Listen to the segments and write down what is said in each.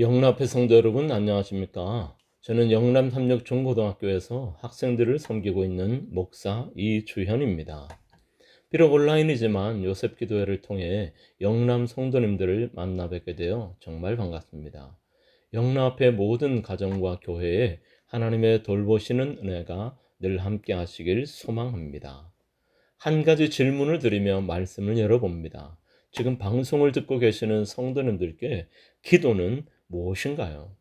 영락의 성도 여러분 안녕하십니까? 저는 영남 삼육 중고등학교에서 학생들을 섬기고 있는 목사 이주현입니다. 비록 온라인이지만 요셉 기도회를 통해 영남 성도님들을 만나 뵙게 되어 정말 반갑습니다. 영남 앞의 모든 가정과 교회에 하나님의 돌보시는 은혜가 늘 함께 하시길 소망합니다. 한 가지 질문을 드리며 말씀을 열어봅니다. 지금 방송을 듣고 계시는 성도님들께 기도는 무엇인가요?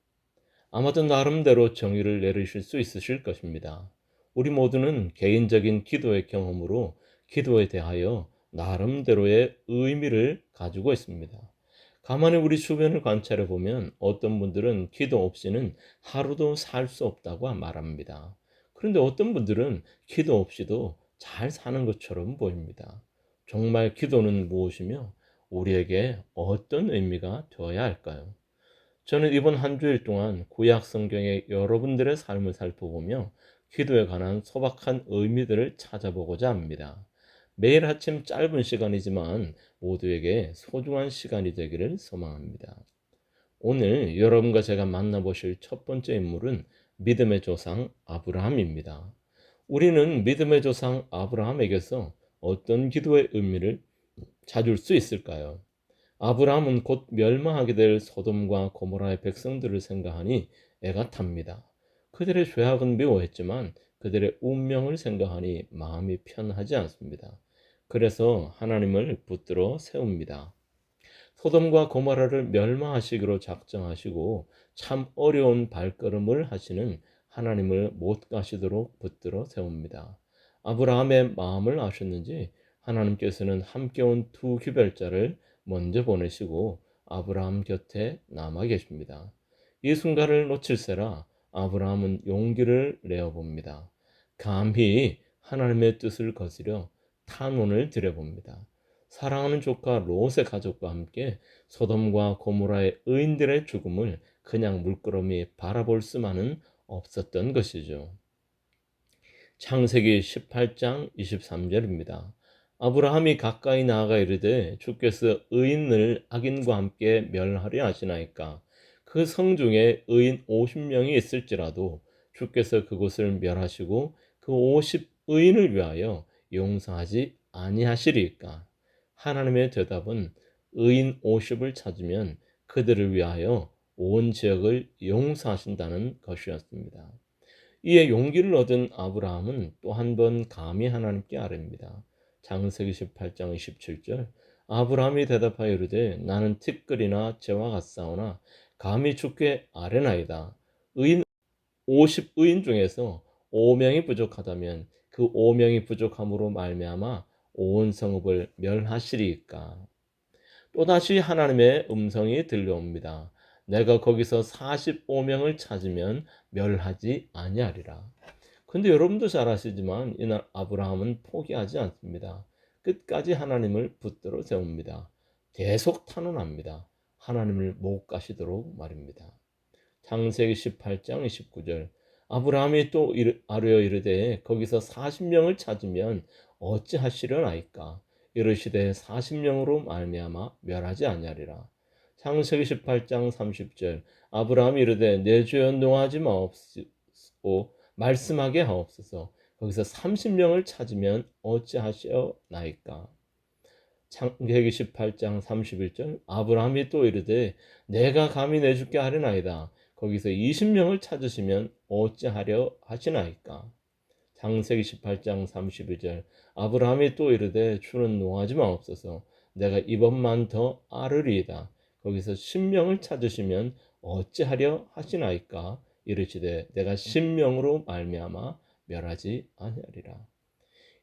아마도 나름대로 정의를 내리실 수 있으실 것입니다. 우리 모두는 개인적인 기도의 경험으로 기도에 대하여 나름대로의 의미를 가지고 있습니다. 가만히 우리 주변을 관찰해 보면 어떤 분들은 기도 없이는 하루도 살 수 없다고 말합니다. 그런데 어떤 분들은 기도 없이도 잘 사는 것처럼 보입니다. 정말 기도는 무엇이며 우리에게 어떤 의미가 되어야 할까요? 저는 이번 한 주일 동안 구약 성경의 여러분들의 삶을 살펴보며 기도에 관한 소박한 의미들을 찾아보고자 합니다. 매일 아침 짧은 시간이지만 모두에게 소중한 시간이 되기를 소망합니다. 오늘 여러분과 제가 만나보실 첫 번째 인물은 믿음의 조상 아브라함입니다. 우리는 믿음의 조상 아브라함에게서 어떤 기도의 의미를 찾을 수 있을까요? 아브라함은 곧 멸망하게 될 소돔과 고모라의 백성들을 생각하니 애가 탑니다. 그들의 죄악은 미워했지만 그들의 운명을 생각하니 마음이 편하지 않습니다. 그래서 하나님을 붙들어 세웁니다. 소돔과 고모라를 멸망하시기로 작정하시고 참 어려운 발걸음을 하시는 하나님을 못 가시도록 붙들어 세웁니다. 아브라함의 마음을 아셨는지 하나님께서는 함께 온 두 귀별자를 먼저 보내시고 아브라함 곁에 남아 계십니다. 이 순간을 놓칠세라 아브라함은 용기를 내어 봅니다. 감히 하나님의 뜻을 거스려 탄원을 드려봅니다. 사랑하는 조카 롯의 가족과 함께 소돔과 고모라의 의인들의 죽음을 그냥 물끄러미 바라볼 수만은 없었던 것이죠. 창세기 18장 23절입니다. 아브라함이 가까이 나아가 이르되 주께서 의인을 악인과 함께 멸하려 하시나이까 그 성 중에 의인 50명이 있을지라도 주께서 그곳을 멸하시고 그 50 의인을 위하여 용서하지 아니하시리까. 하나님의 대답은 의인 50을 찾으면 그들을 위하여 온 지역을 용서하신다는 것이었습니다. 이에 용기를 얻은 아브라함은 또 한 번 감히 하나님께 아뢰입니다. 창세기 18장 27절 아브라함이 대답하여 이르되 나는 티끌이나 재와 같사오나 감히 주께 아뢰나이다. 의인 50의인 중에서 5명이 부족하다면 그 5명이 부족함으로 말미암아 온 성읍을 멸하시리이까. 또다시 하나님의 음성이 들려옵니다. 내가 거기서 45명을 찾으면 멸하지 아니하리라. 근데 여러분도 잘 아시지만 이날 아브라함은 포기하지 않습니다. 끝까지 하나님을 붙들어 세웁니다. 계속 탄원합니다. 하나님을 못 가시도록 말입니다. 창세기 18장 29절 아브라함이 또 아뢰어 이르되 거기서 40명을 찾으면 어찌하시려나이까 이르시되 40명으로 말미암아 멸하지 아니하리라. 창세기 18장 30절 아브라함이 이르되 내 주여 노하지 마옵시고 말씀하게 하옵소서 거기서 30명을 찾으면 어찌하시려나이까. 창세기 18장 31절 아브라함이 또 이르되 내가 감히 내주께 하려나이다. 거기서 20명을 찾으시면 어찌하려 하시나이까. 창세기 18장 32절 아브라함이 또 이르되 주는 노하지 마옵소서 내가 이번만 더 아르리이다. 거기서 10명을 찾으시면 어찌하려 하시나이까. 이르시되 내가 10명으로 말미암아 멸하지 아니하리라.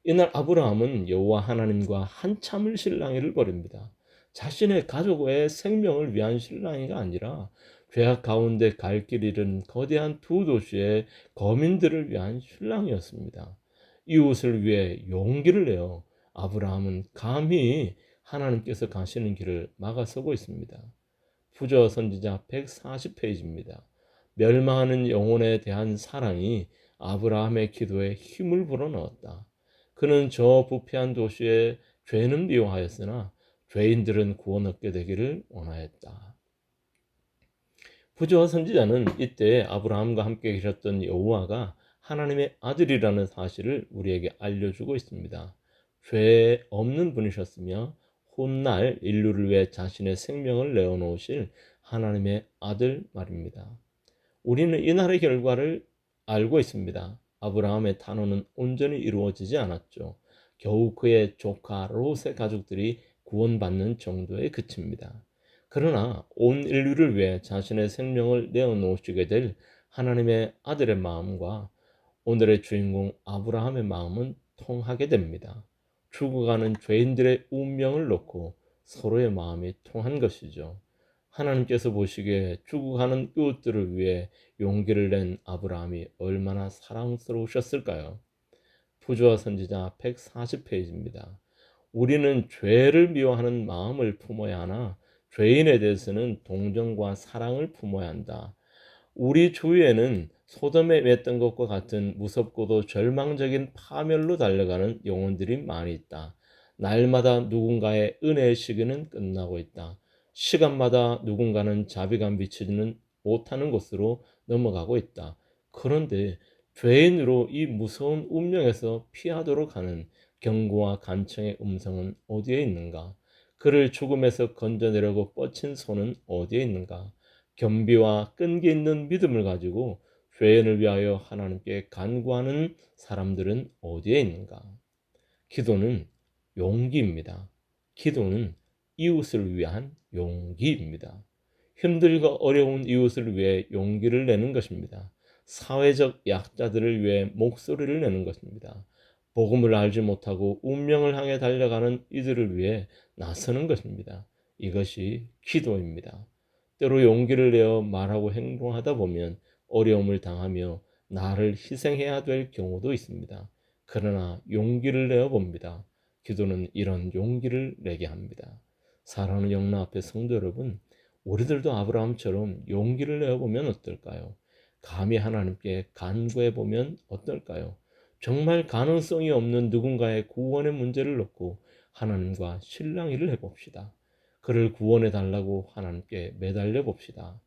이날 아브라함은 여호와 하나님과 한참을 실랑이를 벌입니다. 자신의 가족의 생명을 위한 실랑이가 아니라 죄악 가운데 갈 길 잃은 거대한 두 도시의 거민들을 위한 실랑이었습니다. 이웃을 위해 용기를 내어 아브라함은 감히 하나님께서 가시는 길을 막아서고 있습니다. 부저 선지자 140페이지입니다. 멸망하는 영혼에 대한 사랑이 아브라함의 기도에 힘을 불어넣었다. 그는 저 부패한 도시의 죄는 미워하였으나 죄인들은 구원 얻게 되기를 원하였다. 부조와 선지자는 이때 아브라함과 함께 계셨던 여호와가 하나님의 아들이라는 사실을 우리에게 알려주고 있습니다. 죄 없는 분이셨으며 훗날 인류를 위해 자신의 생명을 내어놓으실 하나님의 아들 말입니다. 우리는 이날의 결과를 알고 있습니다. 아브라함의 탄원은 온전히 이루어지지 않았죠. 겨우 그의 조카 롯의 가족들이 구원받는 정도에 그칩니다. 그러나 온 인류를 위해 자신의 생명을 내어놓으시게 될 하나님의 아들의 마음과 오늘의 주인공 아브라함의 마음은 통하게 됩니다. 죽어가는 죄인들의 운명을 놓고 서로의 마음이 통한 것이죠. 하나님께서 보시기에 죽어가는 이웃들을 위해 용기를 낸 아브라함이 얼마나 사랑스러우셨을까요? 부조와 선지자 140페이지입니다. 우리는 죄를 미워하는 마음을 품어야 하나 죄인에 대해서는 동정과 사랑을 품어야 한다. 우리 주위에는 소돔에 맺던 것과 같은 무섭고도 절망적인 파멸로 달려가는 영혼들이 많이 있다. 날마다 누군가의 은혜의 시기는 끝나고 있다. 시간마다 누군가는 자비가 비치지는 못하는 곳으로 넘어가고 있다. 그런데 죄인으로 이 무서운 운명에서 피하도록 하는 경고와 간청의 음성은 어디에 있는가? 그를 죽음에서 건져내려고 뻗친 손은 어디에 있는가? 겸비와 끈기 있는 믿음을 가지고 죄인을 위하여 하나님께 간구하는 사람들은 어디에 있는가? 기도는 용기입니다. 기도는 이웃을 위한 용기입니다. 힘들고 어려운 이웃을 위해 용기를 내는 것입니다. 사회적 약자들을 위해 목소리를 내는 것입니다. 복음을 알지 못하고 운명을 향해 달려가는 이들을 위해 나서는 것입니다. 이것이 기도입니다. 때로 용기를 내어 말하고 행동하다 보면 어려움을 당하며 나를 희생해야 될 경우도 있습니다. 그러나 용기를 내어 봅니다. 기도는 이런 용기를 내게 합니다. 사랑하는 영나 앞에 성도 여러분, 우리들도 아브라함처럼 용기를 내어 보면 어떨까요? 감히 하나님께 간구해 보면 어떨까요? 정말 가능성이 없는 누군가의 구원의 문제를 놓고 하나님과 실랑이를 해봅시다. 그를 구원해 달라고 하나님께 매달려 봅시다.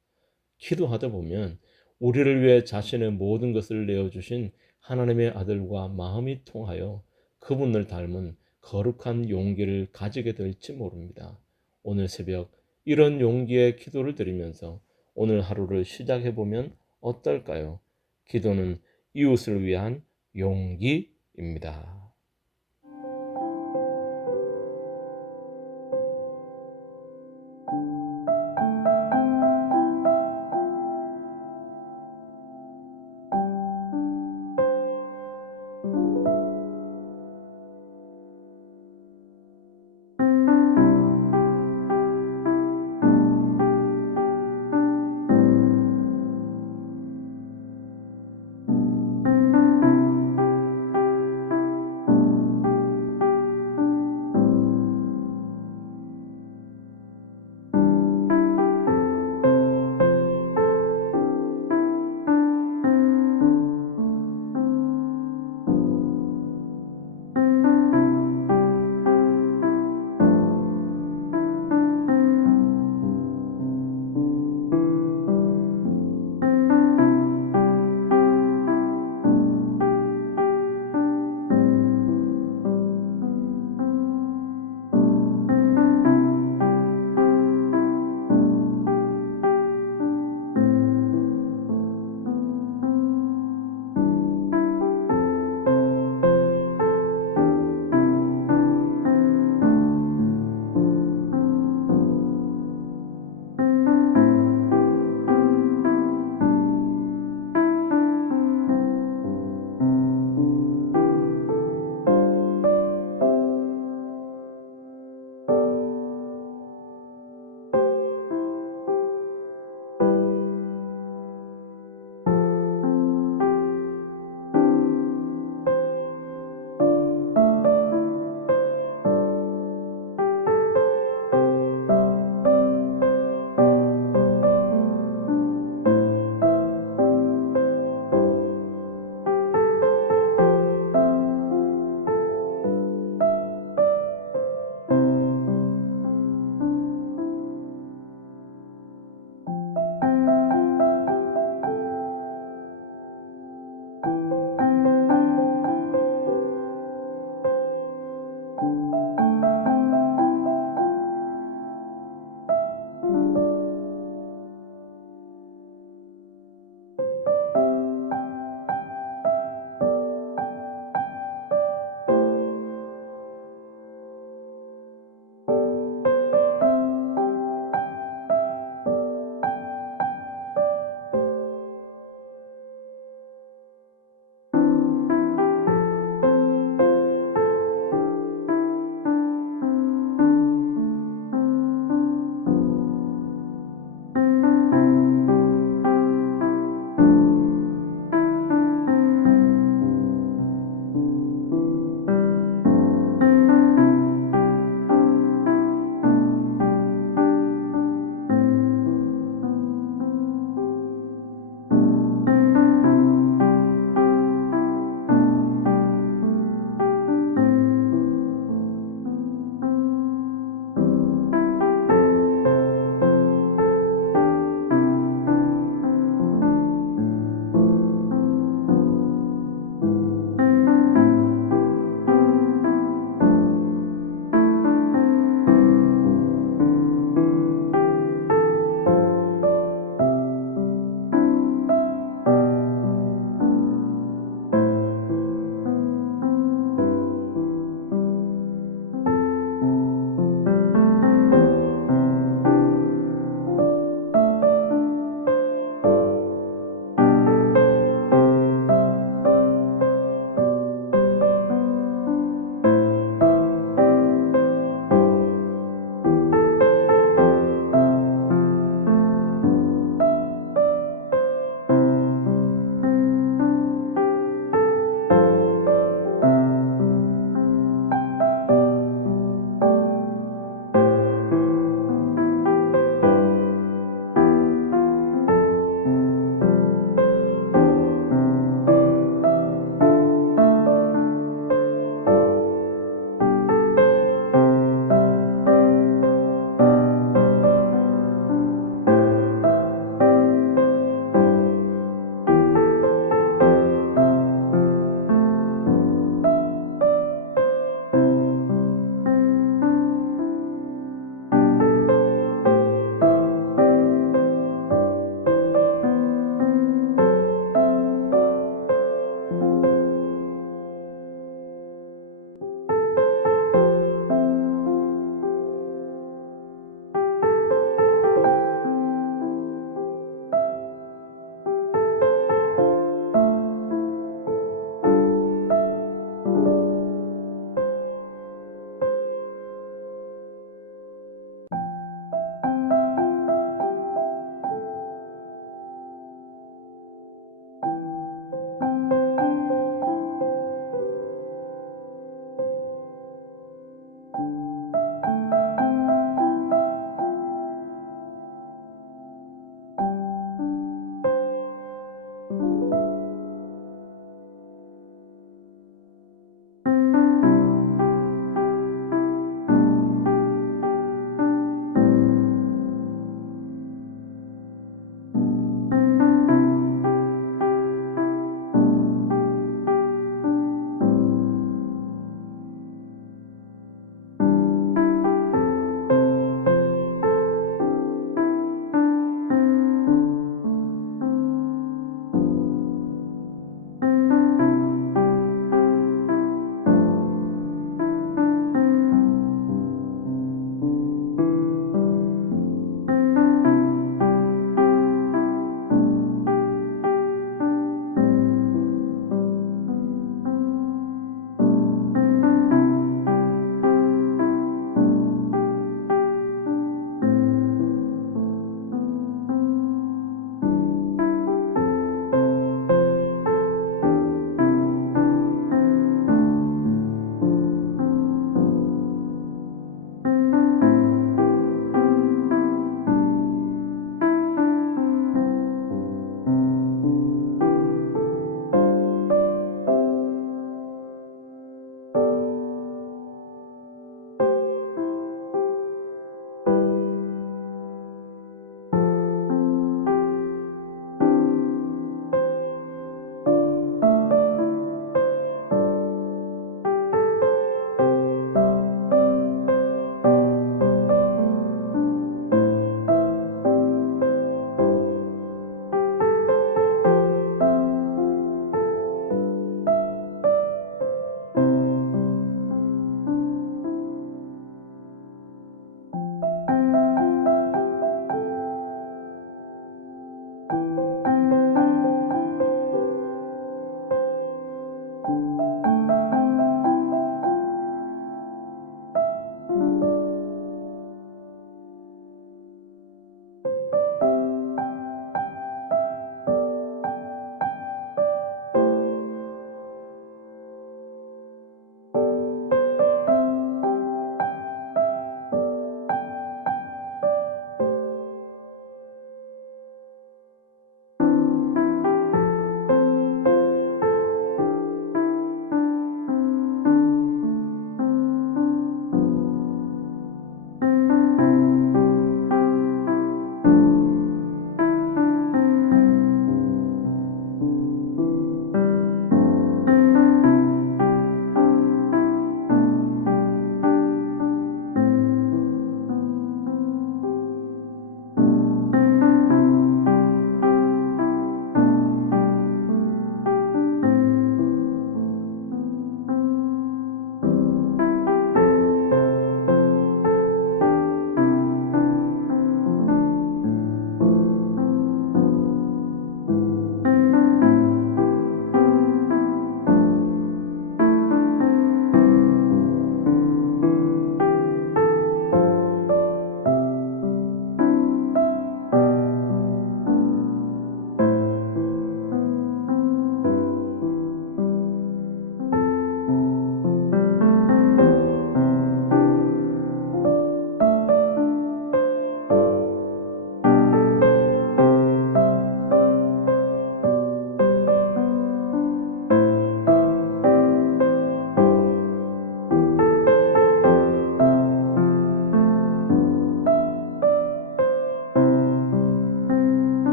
기도하다 보면 우리를 위해 자신의 모든 것을 내어주신 하나님의 아들과 마음이 통하여 그분을 닮은 거룩한 용기를 가지게 될지 모릅니다. 오늘 새벽 이런 용기의 기도를 드리면서 오늘 하루를 시작해 보면 어떨까요? 기도는 이웃을 위한 용기입니다.